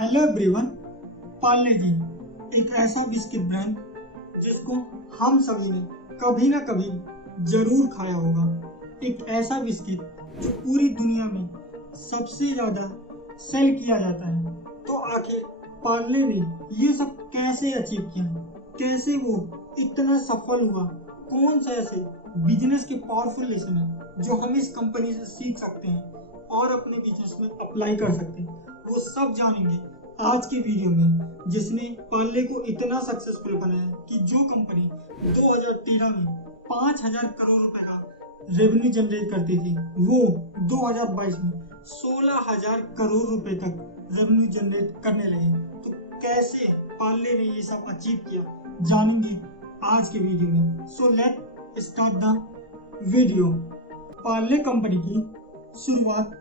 Hello everyone. Parle जी एक ऐसा biscuit brand जिसको हम सभी ने कभी ना कभी जरूर खाया होगा। एक ऐसा बिस्किट जो पूरी दुनिया में सबसे ज्यादा सेल किया जाता है। तो आखिर पार्ले ने ये सब कैसे अचीव किया, कैसे वो इतना सफल हुआ, कौन सा ऐसे बिजनेस के पावरफुल लेसन है जो हम इस कंपनी से सीख सकते हैं और अपने बिजनेस में अप्लाई कर सकते हैं, वो सब जानेंगे आज के वीडियो में, जिसने पार्ले को इतना सक्सेसफुल बनाया कि जो कंपनी 2013 में 5,000 करोड़ रुपए का रेवेन्यू जनरेट करती थी, वो 2022 में 16,000 करोड़ रुपए तक रेवेन्यू जनरेट करने लगे। तो कैसे पार्ले ने ये सब अचीव किया, जानेंगे आज के वीडियो में। So let start the video. Parle company की शुरुआत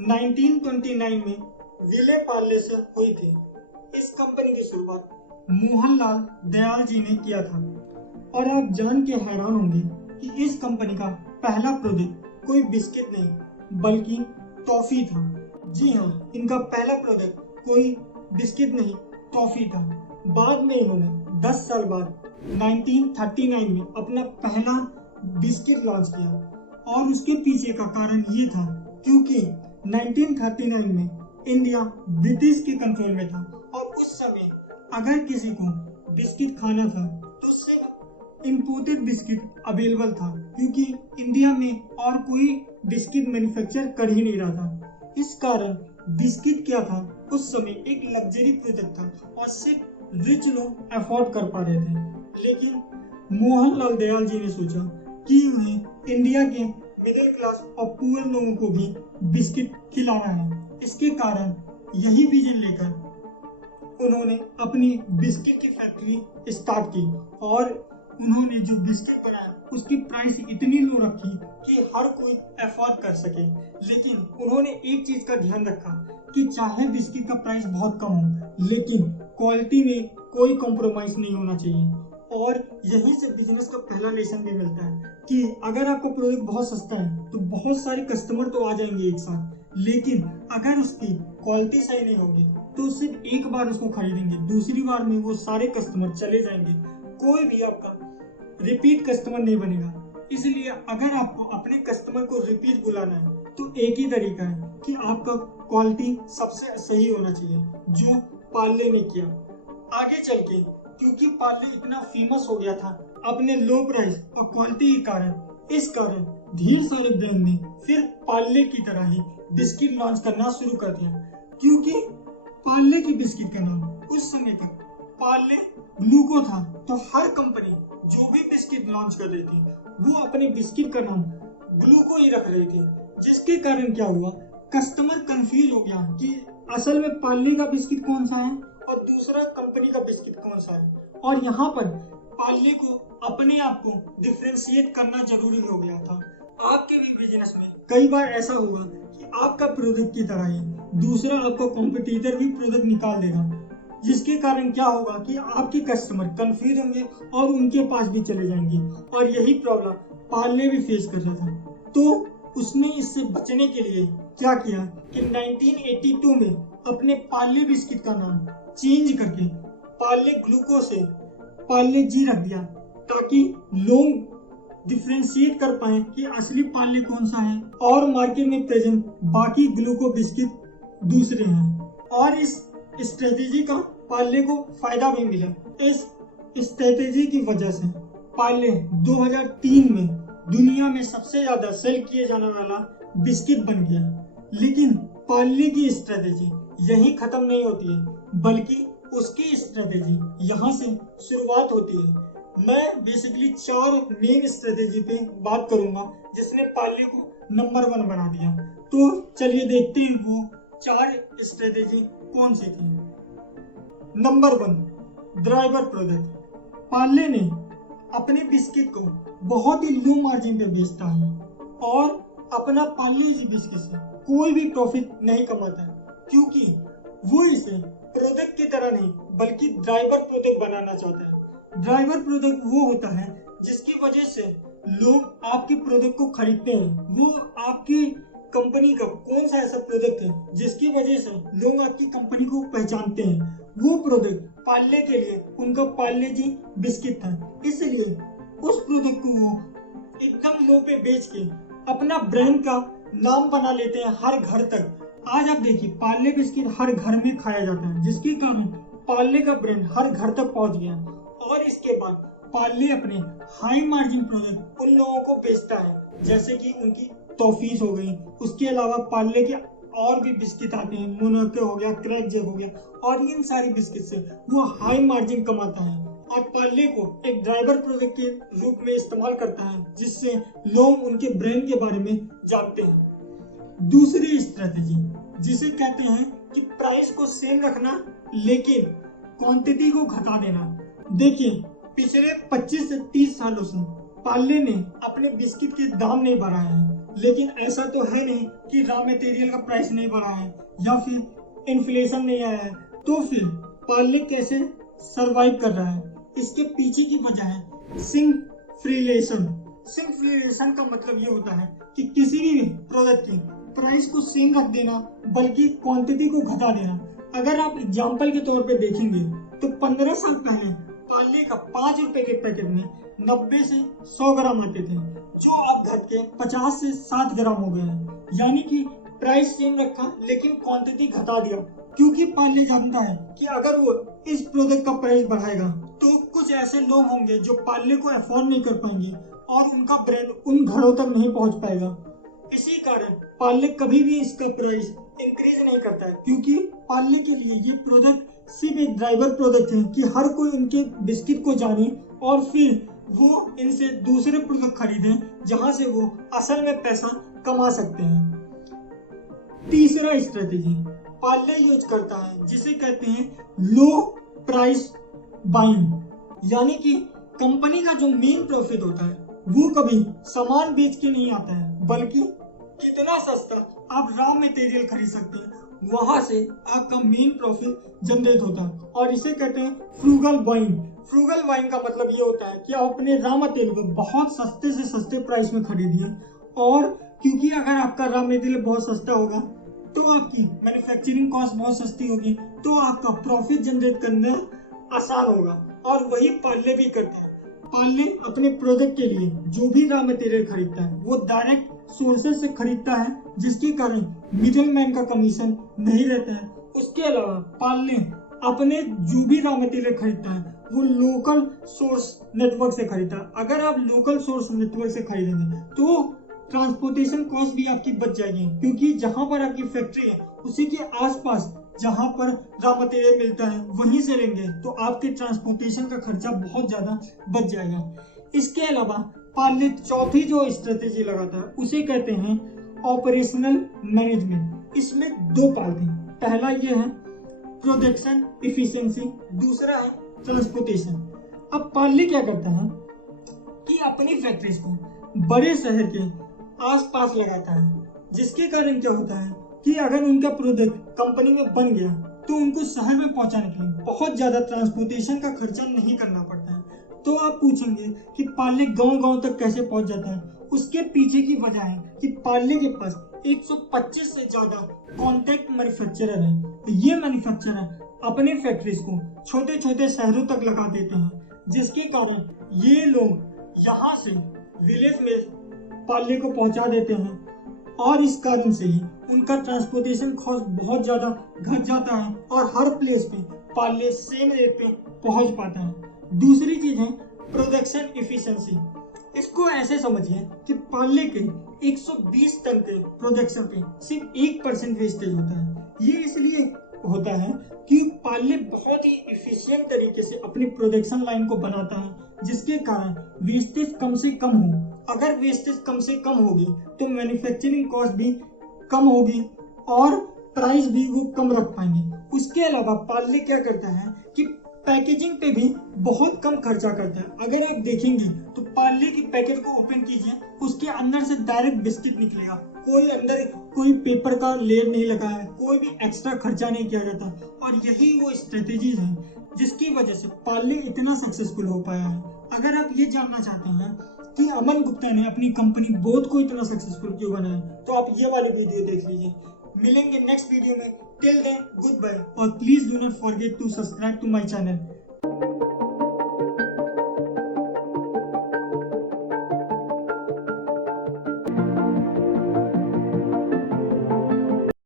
1929 में विले पार्ले से हुई थी। इस कंपनी की शुरुआत मोहनलाल दयाल जी ने किया था। और आप जान के हैरान होंगे कि इस कंपनी का पहला प्रोडक्ट कोई बिस्किट नहीं बल्कि टॉफी था। जी हाँ, इनका पहला प्रोडक्ट कोई बिस्किट नहीं, टॉफी था। बाद में इन्होंने 10 साल बाद 1939 में अपना पहला बिस्किट लॉन्च किया। और उसके पीछे का कारण ये था क्योंकि 1939 में इंडिया ब्रिटिश के कंट्रोल में था और उस समय अगर किसी को बिस्किट खाना था तो सिर्फ इंपोर्टेड बिस्किट अवेलेबल था, क्योंकि इंडिया में और कोई बिस्किट मैन्युफैक्चर कर ही नहीं रहा था। इस कारण बिस्किट क्या था, उस समय एक लग्जरी प्रोडक्ट था और सिर्फ रिच लोग अफोर्ड कर पा रहे थे। लेकिन मोहनलाल दयाल जी ने सोचा कि उन्हें इंडिया के मिडिल क्लास और पुअर लोगों को भी बिस्किट खिलाना है। इसके कारण यही विजन लेकर उन्होंने अपनी बिस्किट की फैक्ट्री स्टार्ट की और उन्होंने जो बिस्किट बनाया उसकी प्राइस इतनी लो रखी कि हर कोई अफोर्ड कर सके। लेकिन उन्होंने एक चीज का ध्यान रखा कि चाहे बिस्किट का प्राइस बहुत कम हो, लेकिन क्वालिटी में कोई कॉम्प्रोमाइज नहीं होना चाहिए। और यहीं से बिजनेस का पहला लेसन भी मिलता है कि अगर आपका प्रोडक्ट बहुत सस्ता है तो बहुत सारे कस्टमर तो आ जाएंगे एक साथ, लेकिन अगर उसकी क्वालिटी सही नहीं होगी तो सिर्फ एक बार उसको खरीदेंगे, दूसरी बार में वो सारे कस्टमर चले जाएंगे, कोई भी आपका रिपीट कस्टमर नहीं बनेगा। इसलिए अगर आपको अपने कस्टमर को रिपीट बुलाना है तो एक ही तरीका है कि आपका क्वालिटी सबसे सही होना चाहिए, जो पार्ले ने किया। आगे चल के क्योंकि पार्ले इतना फेमस हो गया था अपने लो प्राइस और क्वालिटी के कारण, इस कारण ढेर सारे ब्रांड ने फिर पार्ले की तरह ही बिस्किट लॉन्च करना शुरू कर दिया। क्योंकि पार्ले की बिस्किट का नाम उस समय तक पार्ले ग्लूको था, तो हर कंपनी जो भी बिस्किट लॉन्च कर रही थी वो अपने बिस्किट का नाम ग्लूको ही रख रही थी। जिसके कारण क्या हुआ, कस्टमर कंफ्यूज हो गया कि असल में पार्ले का बिस्किट कौन सा है और दूसरा कंपनी का बिस्किट कौन सा है। और यहाँ पर पार्ले को अपने आप को डिफरेंशिएट करना जरूरी हो गया था। आपके भी बिजनेस में कई बार ऐसा होगा कि आपका प्रोडक्ट की तरह ही दूसरा आपका कॉम्पिटिटर भी प्रोडक्ट निकाल देगा, जिसके कारण क्या होगा कि आपके कस्टमर कंफ्यूज होंगे और उनके पास भी चले जाएंगे। और यही प्रॉब्लम पार्ले भी फेस कर रहा था। तो उसने इससे बचने के लिए क्या किया कि 1982 में अपने पार्ले बिस्किट का नाम चेंज करके पार्ले ग्लूको से पार्ले जी रख दिया, ताकि लोग डिफरेंशिएट कर पाए कि असली पार्ले कौन सा है और मार्केट में प्रेजेंट बाकी ग्लूको बिस्किट दूसरे हैं। और इस स्ट्रेटेजी का पार्ले को फायदा भी मिला। इस स्ट्रेटेजी की वजह से पार्ले 2003 में दुनिया में सबसे ज्यादा सेल किए जाने वाला बिस्किट बन गया। लेकिन पार्ले की स्ट्रेटेजी यही खत्म नहीं होती है, बल्कि उसकी स्ट्रेटेजी यहाँ से शुरुआत होती है। मैं बेसिकली 4 मेन स्ट्रेटेजी पे बात करूंगा जिसने पार्ले को नंबर 1 बना दिया। तो चलिए देखते हैं वो 4 स्ट्रेटेजी कौन सी थी। Number 1, driver product. पार्ले ने अपने बिस्किट को बहुत ही लो मार्जिन पे बेचता है और अपना पार्ले जी बिस्किट से कोई भी प्रॉफिट नहीं कमाता है, क्योंकि वो इसे प्रोडक्ट की तरह नहीं बल्कि ड्राइवर प्रोडक्ट बनाना चाहता है। ड्राइवर प्रोडक्ट वो होता है जिसकी वजह से लोग आपके प्रोडक्ट को खरीदते हैं, वो आपके कंपनी का कौन सा ऐसा प्रोडक्ट है जिसकी वजह से लोग आपकी कंपनी को पहचानते हैं। वो प्रोडक्ट पार्ले के लिए उनका पार्ले जी बिस्किट था, इसलिए उस प्रोडक्ट को वो एकदम लो पे बेच के अपना ब्रांड का नाम बना लेते हैं हर घर तक। आज आप देखिए पार्ले बिस्किट हर घर में खाया जाता है, जिसके कारण पार्ले का ब्रांड हर घर तक पहुंच गया। और इसके बाद पार्ले अपने हाई मार्जिन प्रोडक्ट उन लोगों को बेचता है, जैसे कि उनकी टॉफीज हो गई। उसके अलावा पार्ले के और भी बिस्किट आते हैं, मोनाको हो गया, क्रैक जैक हो गया, और इन सारी बिस्किट से वो हाई मार्जिन कमाता है और पार्ले को एक ड्राइवर प्रोडक्ट के रूप में इस्तेमाल करता है, जिससे लोग उनके ब्रांड के बारे में जानते हैं। दूसरी स्ट्रेटेजी जिसे कहते हैं कि प्राइस को सेम रखना लेकिन क्वांटिटी को घटा देना। देखिए पिछले 25 से 30 सालों से पार्ले ने अपने बिस्किट के दाम नहीं बढ़ाए हैं, लेकिन ऐसा तो है नहीं कि रॉ मटेरियल का प्राइस नहीं बढ़ा है या फिर इन्फ्लेशन नहीं आया है। तो फिर पार्ले कैसे सरवाइव कर रहा है? इसके पीछे की वजह है सिंफ्लेशन। सिंफ्लेशन का मतलब ये होता है कि किसी भी प्रोडक्ट की प्राइस को सेम रख देना बल्कि क्वांटिटी को घटा देना। अगर आप एग्जांपल के तौर पे देखेंगे तो 15 साल पहले पार्ले का 5 रुपए के पैकेट में 90 से 100 ग्राम आते थे, जो अब घट के 50 से 60 ग्राम हो गए हैं। यानी कि प्राइस सेम रखा लेकिन क्वांटिटी घटा दिया, क्योंकि पार्ले जानता है कि अगर वो इस प्रोडक्ट का प्राइस बढ़ाएगा तो कुछ ऐसे लोग होंगे जो पार्ले को अफोर्ड नहीं कर पाएंगे और उनका ब्रांड उन घरों तक नहीं पहुंच पाएगा। इसी कारण पार्ले कभी भी इसका प्राइस इंक्रीज नहीं करता है, क्योंकि पार्ले के लिए ये प्रोडक्ट सिर्फ एक ड्राइवर प्रोडक्ट है कि हर कोई इनके बिस्किट को जाने और फिर वो इनसे दूसरे प्रोडक्ट खरीदें जहां से वो असल में पैसा कमा सकते हैं। तीसरा स्ट्रेटेजी पार्ले यूज करता है जिसे कहते हैं लो प्राइस बाइंग, यानी कि कंपनी का जो मेन प्रॉफिट होता है वो कभी सामान बेच के नहीं आता है, बल्कि कितना सस्ता आप रॉ मटेरियल खरीद सकते हैं वहां से आपका मेन प्रॉफिट जनरेट होता है। और इसे कहते हैं फ्रूगल बाइंग। फ्रूगल बाइंग का मतलब ये होता है कि आप अपने रॉ मटेरियल को बहुत सस्ते से सस्ते प्राइस में खरीदिए, और क्योंकि अगर आपका रॉ मटेरियल बहुत सस्ता होगा तो आपकी मैन्युफैक्चरिंग कॉस्ट बहुत सस्ती होगी, तो आपका प्रॉफिट जनरेट करना आसान होगा। और वही पार्ले भी करता है। पार्ले अपने प्रोडक्ट के लिए जो भी रॉ मटेरियल खरीदता है वो डायरेक्ट सोर्सेज से खरीदता है, जिसके कारण मिडलमैन का कमीशन नहीं रहता है। उसके अलावा पार्ले अपने जो भी रॉ मटेरियल खरीदता है वो लोकल सोर्स नेटवर्क से खरीदता है। अगर आप लोकल सोर्स नेटवर्क से खरीदेंगे तो ट्रांसपोर्टेशन कॉस्ट भी आपकी बच जाएगी, क्योंकि जहां पर आपकी फैक्ट्री है उसी के आसपास जहां पर रॉ मटेरियल मिलता है वहीं से लेंगे तो आपके ट्रांसपोर्टेशन का खर्चा बहुत ज्यादा बच जाएगा। इसके अलावा पार्ले चौथी जो स्ट्रेटेजी लगाता है उसे कहते हैं ऑपरेशनल मैनेजमेंट। इसमें दो पार्ट हैं, पहला ये है प्रोडक्शन इफिशिएंसी, दूसरा है ट्रांसपोर्टेशन। अब पार्ले क्या करता है कि अपनी फैक्ट्रीज को बड़े शहर के आसपास लगाता है, जिसके कारण क्या होता है कि अगर उनका प्रोडक्ट कंपनी में बन गया तो उनको शहर में पहुंचाने के लिए बहुत ज्यादा ट्रांसपोर्टेशन का खर्चा नहीं करना पड़ता है। तो आप पूछेंगे कि पार्ले गांव-गांव तक कैसे पहुंच जाता है? उसके पीछे की वजह है कि पार्ले के पास 125 से ज्यादा कॉन्ट्रैक्ट मैन्युफैक्चरर है। तो ये मैन्युफैक्चरर अपने फैक्ट्रीज को छोटे छोटे शहरों तक लगा देते हैं, जिसके कारण ये लोग यहाँ से विलेज में पार्ले को पहुंचा देते हैं, और इस कारण से ही उनका ट्रांसपोर्टेशन कॉस्ट बहुत ज्यादा घट जाता है और हर प्लेस पे पार्ले सेम रेट पे पहुंच पाता है। दूसरी चीज है प्रोडक्शन इफिशिएंसी। इसको ऐसे समझिए कि पार्ले के 120 टन के प्रोडक्शन पे सिर्फ 1% वेस्टेज होता है। ये इसलिए होता है कि पार्ले बहुत ही इफिशिएंट तरीके से अपनी प्रोडक्शन लाइन को बनाता है, जिसके कारण वेस्टेज कम से कम हो। अगर वेस्टेज कम से कम होगी तो मैन्युफैक्चरिंग कॉस्ट भी कम होगी और प्राइस भी वो कम रख पाएंगे। उसके अलावा पार्ले क्या करता है कि पैकेजिंग पे भी बहुत कम खर्चा करता है। अगर आप देखेंगे तो पार्ले की पैकेट को ओपन कीजिए, उसके अंदर से डायरेक्ट बिस्किट निकलेगा, कोई अंदर कोई पेपर का लेयर नहीं लगा है, कोई भी एक्स्ट्रा खर्चा नहीं किया जाता। और यही वो स्ट्रेटेजीज है जिसकी वजह से पार्ले इतना सक्सेसफुल हो पाया है। अगर आप ये जानना चाहते हैं कि अमन गुप्ता ने अपनी कंपनी बोथ को इतना सक्सेसफुल क्यों बनाया, तो आप ये वाली वीडियो देख लीजिए। मिलेंगे नेक्स्ट वीडियो में, टिल देन गुड बाय, और please do not forget to subscribe to my channel.